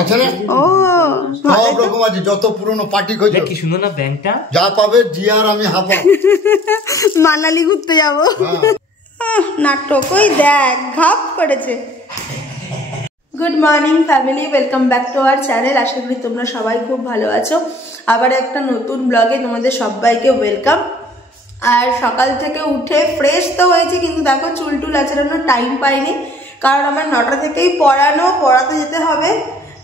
ও সব রকম আছে, যত পুরনো পার্টি খোঁজো। কি সুন্দর না ব্যাংকটা, যা পাবে জিয়ার আমি হাপা। মানালি ঘুরতে যাবো। নাটক ওই দেখ ঘাপ করেছে। Good morning family, welcome back to our channel. আশা করি তোমরা সবাই খুব ভালো আছো। আবার একটা নতুন ব্লগে তোমাদের সবাইকে ওয়েলকাম। আর সকাল থেকে উঠে ফ্রেশ তো হয়েছে, কিন্তু দেখো চুল টুল আঁচড়ানোর টাইম পাইনি, কারণ আমার 9টা থেকেই পড়াতে যেতে হবে।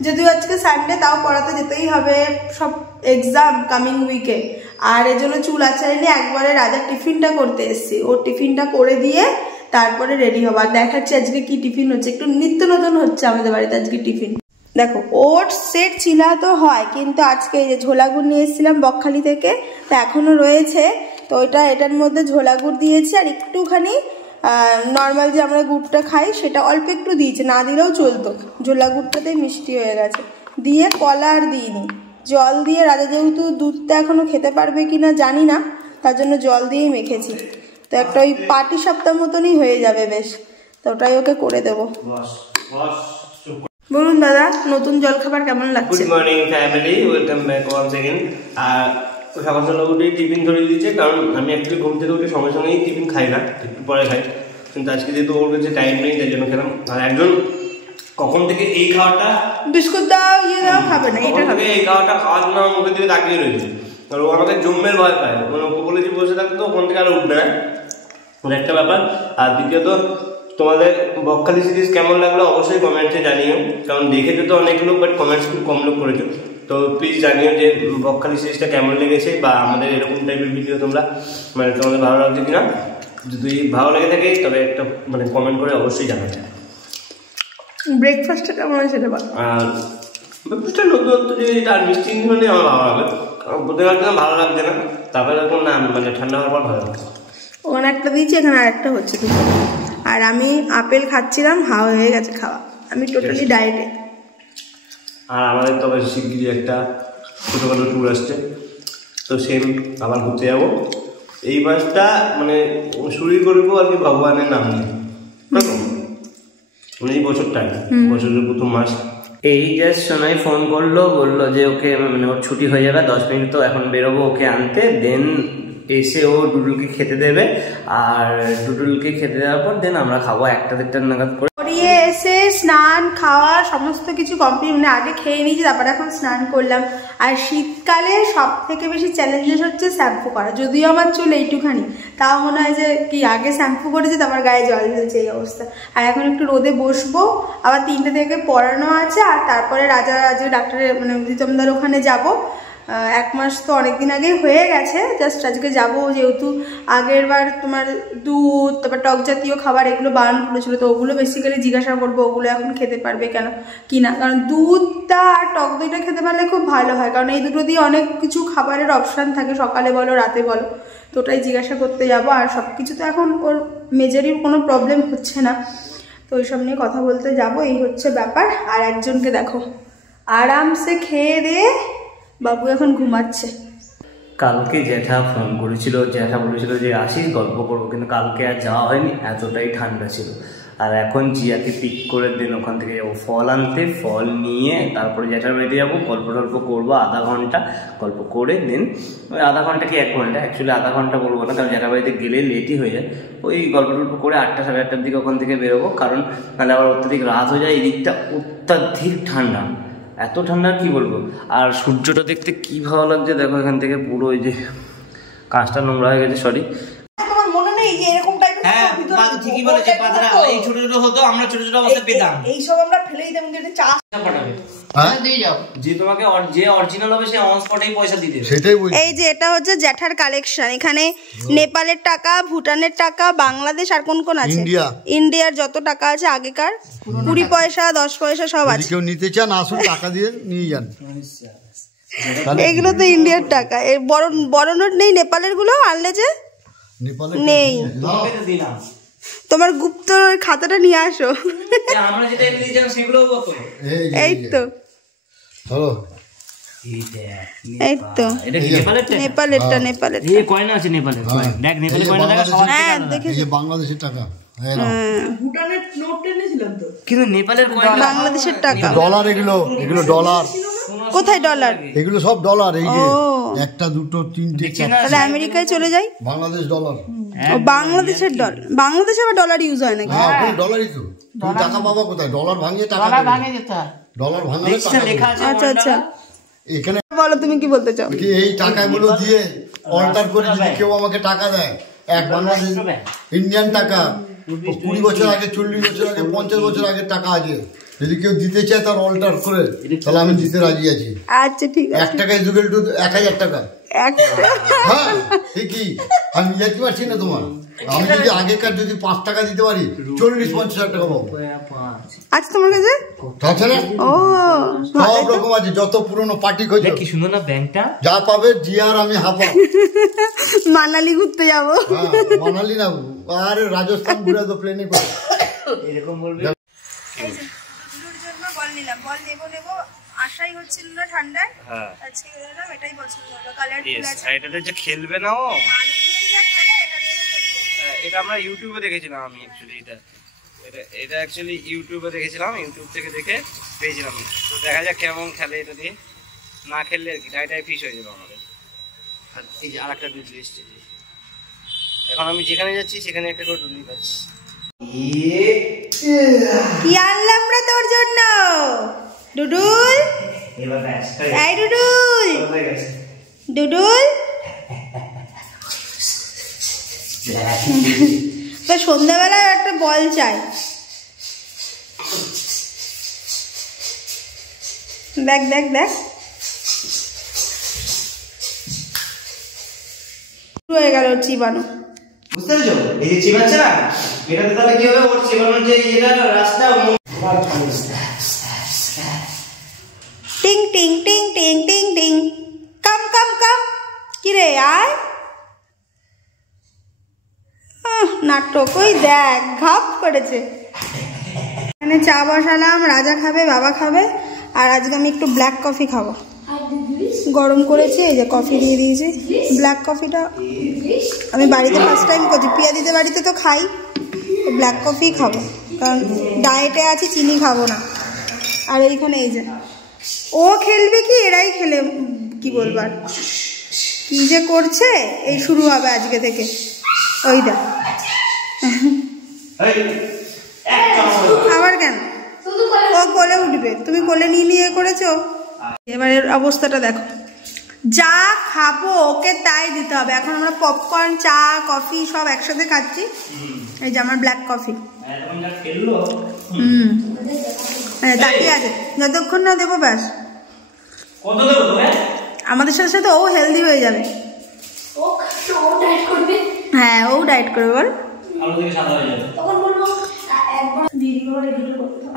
যদিও আজকে সানডে, তাও পড়াতে যেতেই হবে, সব এক্সাম কামিং উইকে। আর এর জন্য চুল আঁচড়াইনি, একবারে রাজার টিফিনটা করতে এসেছি। ওর টিফিনটা করে দিয়ে তারপরে রেডি হবো। আর দেখাচ্ছি আজকে কি টিফিন হচ্ছে, একটু নিত্য নতুন হচ্ছে আমাদের বাড়িতে আজকে টিফিন। দেখো ওটস সেট চিলা তো হয়, কিন্তু আজকে এই যে ঝোলা গুড় নিয়ে এসেছিলাম বকখালি থেকে, তো এখনো রয়েছে। তো এটার মধ্যে ঝোলা গুড় দিয়েছি, আর একটুখানি নর্মাল যে আমরা গুড়টা খাই সেটা অল্প একটু দিয়েছে, না দিলেও চলতো। ঝোলা গুড়টাতেই মিষ্টি হয়ে গেছে। দিয়ে কলা আর দিইনি, জল দিয়ে, রাজা যেহেতু দুধটা এখনো খেতে পারবে কিনা জানি না, তার জন্য জল দিয়েই মেখেছি। তো একটা ওই পাটি সপ্তাহ মতনই হয়ে যাবে বেশ, তো ওটাই ওকে করে দেবো। বলুন দাদা, নতুন জলখাবার কেমন লাগছে? Good morning family, welcome back once again. আর সকাল সকাল উঠেই টিফিন ধরিয়ে দিয়েছে, কারণ আমি অ্যাকচুয়ালি ঘুম থেকে উঠে সঙ্গে সঙ্গেই টিফিন খাই না, একটু পরে খাই। কিন্তু আজকে যেহেতু ওর কাছে টাইম নেই, তাই জন্য খেলাম। আর একজন কখন থেকে এই খাওয়াটা বিস্কুট দাও ইয়ে দাও খাবে না, এটা খাবে। এই খাওয়াটা খাওয়ার জন্য মুখের দিকে তাকিয়ে রয়েছে, আর ও আমাকে জম্মের ভয় পায়। মানে ওকে বলেছি বসে থাকতো, ওখান থেকে আর উঠবে না, একটা ব্যাপার। আর দ্বিতীয়ত, তোমাদের বকখালি সিরিজ কেমন লাগলো অবশ্যই কমেন্টসে জানিও, কারণ দেখেছো তো অনেক লোক, বাট কমেন্টস খুব কম লোক করেছো। তো প্লিজ জানিও যে বকখালি সিরিজটা কেমন লেগেছে, বা আমাদের এরকম টাইপের ভিডিও তোমরা মানে তোমাদের ভালো লাগছে কিনা। যদি ভালো লেগে থাকে তবে একটা মানে কমেন্ট করে অবশ্যই জানাতে। ব্রেকফাস্টটা কেমন হয়েছে সেটা বল। আর ব্রেকফাস্টটা নতুনত্ব যে আর মিষ্টি মানে আমার ভালো লাগে, প্রথমে একদম ভালো লাগছে না, তারপরে এখন না মানে ঠান্ডা হওয়ার পর ভালো লাগছে। ওখানে একটা দিয়েছি, এখানে আর একটা হচ্ছে। আর আমি আপেল খাচ্ছিলাম, হাওয়া হয়ে গেছে খাওয়া, আমি টোটালি ডায়েটে। আর আমাদের তবে শিগগিরই একটা ছোটোখাটো ট্যুর আসছে, তো সেম আবার ঘুরতে যাবো। এই মাসটা মানে শুরু করবো আর কি ভগবানের নাম নিয়ে, মানে এই বছরটাই, বছরের প্রথম মাস। এই জাস্ট সোনাই ফোন করলো, বললো যে ওকে মানে ওর ছুটি হয়ে যাবে 10 মিনিট, তো এখন বেরোবো ওকে আনতে। দেন এসে ও ডুডুলকে খেতে দেবে, আর ডুডুলকে খেতে দেওয়ার পর দেন আমরা খাবো 1-1:30 নাগাদ করে। পড়িয়ে এসে স্নান খাওয়া সমস্ত কিছু কমপ্লিট, মানে আগে খেয়ে নিয়েছি, তারপরে এখন স্নান করলাম। আর শীতকালে সব থেকে বেশি চ্যালেঞ্জেস হচ্ছে শ্যাম্পু করা। যদিও আমার চুল এইটুখানি, তাও মনে হয় যে কি আগে শ্যাম্পু করেছি তারপর গায়ে জল ঢেলছে, এই অবস্থা। আর এখন একটু রোদে বসবো, আবার 3টে থেকে পড়ানো আছে। আর তারপরে রাজা ডাক্তারের মানে প্রীতমদার ওখানে যাবো। 1 মাস তো অনেকদিন আগেই হয়ে গেছে, জাস্ট আজকে যাবো, যেহেতু আগের বার তোমার দুধ তারপর টক জাতীয় খাবার এগুলো বারণ করেছিল, তো ওগুলো বেসিক্যালি জিজ্ঞাসা করবো ওগুলো এখন খেতে পারবে কেন কিনা। কারণ দুধটা আর টক দইটা খেতে পারলে খুব ভালো হয়, কারণ এই দুটো দিয়ে অনেক কিছু খাবারের অপশান থাকে, সকালে বলো রাতে বলো, তো ওটাই জিজ্ঞাসা করতে যাবো। আর সব কিছু তো এখন ওর মেজরই কোনো প্রবলেম হচ্ছে না, তো ওইসব নিয়ে কথা বলতে যাবো, এই হচ্ছে ব্যাপার। আর একজনকে দেখো আরামসে খেয়ে দিয়ে বাবু এখন ঘুমাচ্ছে। কালকে জ্যাঠা ফোন করেছিল, জ্যাঠা বলেছিল যে আসিস গল্প করবো, কিন্তু কালকে আর যাওয়া হয়নি, এতটাই ঠান্ডা ছিল। আর এখন জিয়াকে পিক করে দেন, ওখান থেকে যাবো ফল আনতে, ফল নিয়ে তারপরে জ্যাঠার বাড়িতে যাবো, গল্প টল্প করবো, আধা ঘন্টা গল্প করে দেন ওই আধা ঘন্টা কি 1 ঘন্টা, অ্যাকচুয়ালি আধা ঘন্টা বলবো না, কারণ জ্যাঠার বাড়িতে গেলে লেটই হয়ে যায়। ওই গল্প টল্প করে 8টা সাড়ে 8টার দিকে ওখান থেকে বেরোবো, কারণ নাহলে আবার অত্যাধিক রাত হয়ে যায়। এই দিকটা অত্যাধিক ঠান্ডা, এত ঠান্ডা কি বলবো। আর সূর্যটা দেখতে কি ভালো লাগছে দেখো, এখান থেকে পুরো ওই যে কাঁচটা নোংরা হয়ে গেছে, সরি। তোমার মনে নেই যে এরকম টাইপের? হ্যাঁ ঠিকই বলেছে, পাতলা এই ছোট ছোট হতো, আমরা ছোট ছোট অবস্থা পেতাম, এই সব আমরা ফেলে দিতাম, কিন্তু চাষ পাঠাবে দিয়ে যাও, যে তোমাকে যে অরিজিনাল হবে সে অন স্পটেই পয়সা দিয়ে দেবে, সেটাই বলি। এই যে এটা হচ্ছে জ্যাঠার কালেকশন, এখানে নেপালের টাকা, ভুটানের টাকা, বাংলাদেশ আর কোন কোন আছে, ইন্ডিয়ার যত টাকা আছে আগেকার, 20 পয়সা 10 পয়সা সব আছে। কেউ নিতে চান আসুন, টাকা দিয়ে নিয়ে যান। এগুলো তো ইন্ডিয়ার টাকা, এর বড় নোট নেই নেপালের গুলো আনলে যে নেই। তোমার গুপ্ত খাতাটা নিয়ে আসো, আমরা যেটা নিয়েছিলাম সেগুলো এই তো চলো, এই তো নেপালেরটা নেপালের এই কয়েন আছে, নেপালের কয়েন দেখ, নেপালের কয়েনটা দেখা সবার। হ্যাঁ দেখি, এই যে বাংলাদেশের টাকা, ভুটানের নোট এনেছিলাম তো, কিন্তু নেপালের বাংলাদেশের টাকা, ডলার, এগুলো ডলার। কোথায় ডলার? এগুলো সব ডলার। এই যে একটা দুটো তিনটে তাহলে আমেরিকায় চলে যাই। বাংলাদেশ ডলার। বাংলাদেশের ডলার, বাংলাদেশে আবার ডলার ইউজ হয় নাকি? হ্যাঁ, ডলারই তো। তুমি টাকা পাবা কোথায়? ডলার ভাঙিয়ে টাকা ডলার ভাঙালে টাকা। আচ্ছা আচ্ছা, এখানে বলো তুমি কি বলতে চাও? এই টাকাগুলো দিয়ে অল্টার করে যদি কেউ আমাকে টাকা দেয়, এক বাংলাদেশ ইন্ডিয়ান টাকা 20 বছর আগে, 40 বছর আগে, 50 বছর আগে টাকা আছে, যদি কেউ দিতে চায় তার অল্টার করে, তাহলে আমি দিতে রাজি আছি। আচ্ছা ঠিক আছে। 1 টাকা ইকুয়াল টু 1000 টাকা। হ্যাঁ ঠিকই, আমি যেতে পারছি না তোমার। আমি যদি আগেকার যদি 5 টাকা দিতে পারি, 40-50 টাকা পাবো। আচ্ছা তোমার কাছে তাছাড়া ও সব রকম আছে, যত পুরনো পার্টি খোঁজো। কি সুন্দর না ব্যাংকটা, যা পাবে জিয়ার আমি হাফা। মানালি ঘুরতে যাবো। মানালি না, আরে রাজস্থান ঘুরে তো প্লেনে করে এরকম বলবে। বল নিলাম, বল নেবো আশাই হচ্ছিল না ঠান্ডায়, আজকে এলাম, এটাই পছন্দ হলো। কালার ফুল আছে, এটাতে যে খেলবে না ও, এটা আমরা ইউটিউবে দেখেছিলাম। আমি অ্যাকচুয়ালি এটা অ্যাকচুয়ালি ইউটিউবে দেখেছিলাম, ইউটিউব থেকে দেখে পেয়েছিলাম। তো দেখা যাক কেমন খেলে এটা দিয়ে। না খেললে আর কি টাই ফিস হয়ে যাবে আমাদের। আর এই যে আরেকটা ডুডলি এসছে, এখন আমি যেখানে যাচ্ছি সেখানে একটা করে ডুডলি পাচ্ছি। কি আনলাম রে তোর জন্য ডুডুল? এই ডুডুল, ডুডুল তো সন্ধ্যাবেলায় একটা বল চাই। দেখ দেখ দেখ, হয়ে গেল চিবানো। বুঝতে পেরেছো? এই যে চিবাচ্ছে না, এটাতে তাহলে কি হবে, ওর চিবানোর যে এটা রাস্তা টিং টিং টিং টিং টিং টিং, কাম কাম কাম। কি রে আয়, নাটক ওই দেখ ঘাপ করেছে। এখানে চা বসালাম, রাজা খাবে, বাবা খাবে, আর আজকে আমি একটু ব্ল্যাক কফি খাবো। গরম করেছি, এই যে কফি দিয়ে দিয়েছি। ব্ল্যাক কফিটা আমি বাড়িতে ফার্স্ট টাইম করছি, পিয়াদিদের বাড়িতে তো খাই, ব্ল্যাক কফি খাবো কারণ ডায়েটে আছি, চিনি খাবো না। আর এইখানে এই যে ও খেলবে কি, এরাই খেলে, কি বলবার, কি যে করছে। এই শুরু হবে আজকে থেকে, ওইটা আবার কেন, ও কোলে উঠবে, তুমি কোলে নিয়ে নিয়ে করেছো। এবারের অবস্থাটা দেখো, যা খাবো ওকে তাই দিতে হবে। এখন আমরা পপকর্ন, চা, কফি সব একসাথে খাচ্ছি। এই যে আমার ব্ল্যাক কফি, তাকিয়ে আছে, যতক্ষণ না দেবো ব্যাস। আমাদের সাথে সাথে ও হেলদি হয়ে যাবে। হ্যাঁ ও ডায়েট করবে, বল।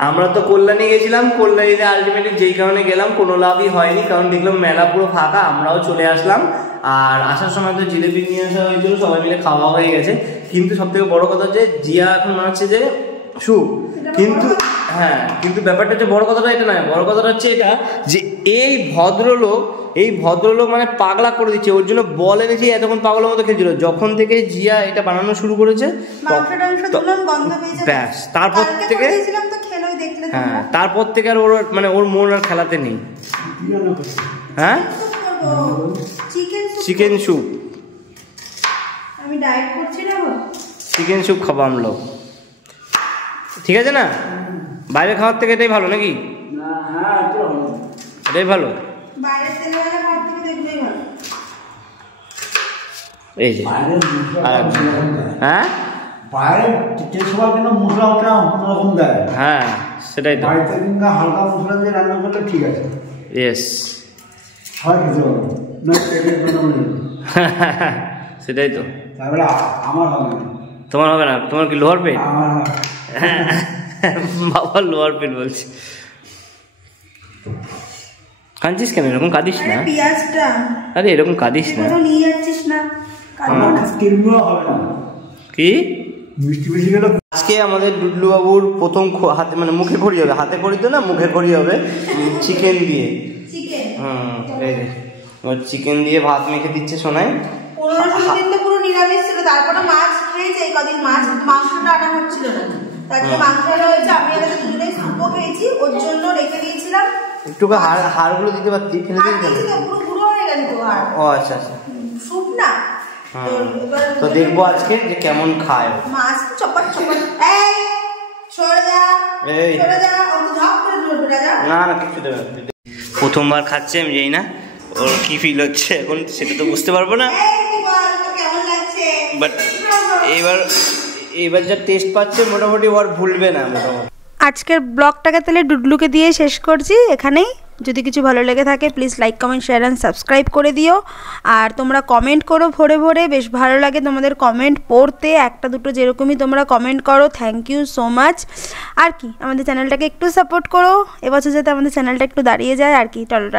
আমরা তো কল্যাণী গেছিলাম, কল্যাণীতে আলটিমেটলি যেই কারণে গেলাম কোনো লাভই হয়নি, কারণ দেখলাম মেলা পুরো ফাঁকা। আমরাও চলে আসলাম, আর আসার সময় তো জিলেপি নিয়ে আসা হয়েছিল, সবাই মিলে খাওয়া হয়ে গেছে। কিন্তু সব থেকে বড় কথা যে জিয়া এখন মনে হচ্ছে যে কিন্তু হ্যাঁ, কিন্তু ব্যাপারটা হচ্ছে, বড় কথাটা এটা নয়, বড় কথাটা হচ্ছে এটা যে এই ভদ্রলোক মানে পাগলা করে দিচ্ছে। ওর জন্য বল এনেছি, এতক্ষণ পাগলের মতো খেলছিল। যখন থেকে জিয়া এটা বানানো শুরু করেছে, ব্যাস তারপর থেকে, হ্যাঁ তারপর থেকে আর ওর মানে ওর মন আর খেলাতে নেই। হ্যাঁ চিকেন স্যুপ, আমি ডায়েট করছি না, চিকেন স্যুপ খাবো আমরা, ঠিক আছে না? বাইরে খাওয়ার থেকে এটাই ভালো নাকি? এটাই ভালো। এই যে হ্যাঁ হ্যাঁ সেটাই তো, হালকা মশলা দিয়ে রান্না করলে ঠিক আছে। ইয়েস সেটাই তো। আমার হবে না, তোমার হবে না? তোমার কি লোয়ার পেট? বাবা লোয়ার পেট বলছি। কাঁদছিস কেন? এরকম কাঁদিস না। আরে এরকম কাঁদিস না। কি আজকে আমাদের ডুডলু বাবুর প্রথম হাতে মানে মুখে খড়ি হবে, হাতে খড়ি তো না, মুখে খড়ি হবে চিকেন দিয়ে। চিকেন দিয়ে ভাত মেখে দিচ্ছে সোনাই। 15 দিন তো পুরো নিরামিষ ছিল, তারপরে মাছ খেয়েছে এই কদিন মাছ, মাংসটা আনা হচ্ছিল না, তার জন্য মাংস আনা হয়েছে। আমি আর দুজনেই সুপও খেয়েছি, ওর জন্য রেখে দিয়েছিলাম। একটু হাড়গুলো দিতে পারতি, ফেলে দিতে পুরো গুঁড়ো হয়ে গেল তো হাড়। ও আচ্ছা আচ্ছা, সুপ না তো দেখবো আজকে যে কেমন খায় মাছ। চপার চপার, এই সরে যা, এই সরে যা, অত ঝাপ করে ধরবে রাজা। না না কিছু দেবে না। প্রথমবার খাচ্ছে, আমি জানি না ওর কি ফিল হচ্ছে এখন, সেটা তো বুঝতে পারবো না, কেমন লাগছে বাট এবার যা টেস্ট পাচ্ছে মোটামুটি ওর ভুলবে না মোটামুটি। আজকের ব্লগটাকে তাহলে ডুডলুকে দিয়ে শেষ করছি এখানেই। যদি কিছু ভালো লেগে থাকে please like comment share and subscribe করে দিও। আর তোমরা কমেন্ট করো ভরে ভরে, বেশ ভালো লাগে তোমাদের কমেন্ট পড়তে, একটা দুটো যেরকমই তোমরা কমেন্ট করো। Thank you so much. আর কি আমাদের চ্যানেলটাকে একটু সাপোর্ট করো, এবছর যাতে আমাদের চ্যানেলটা একটু দাঁড়িয়ে যায় আর কি। চলো টাটা।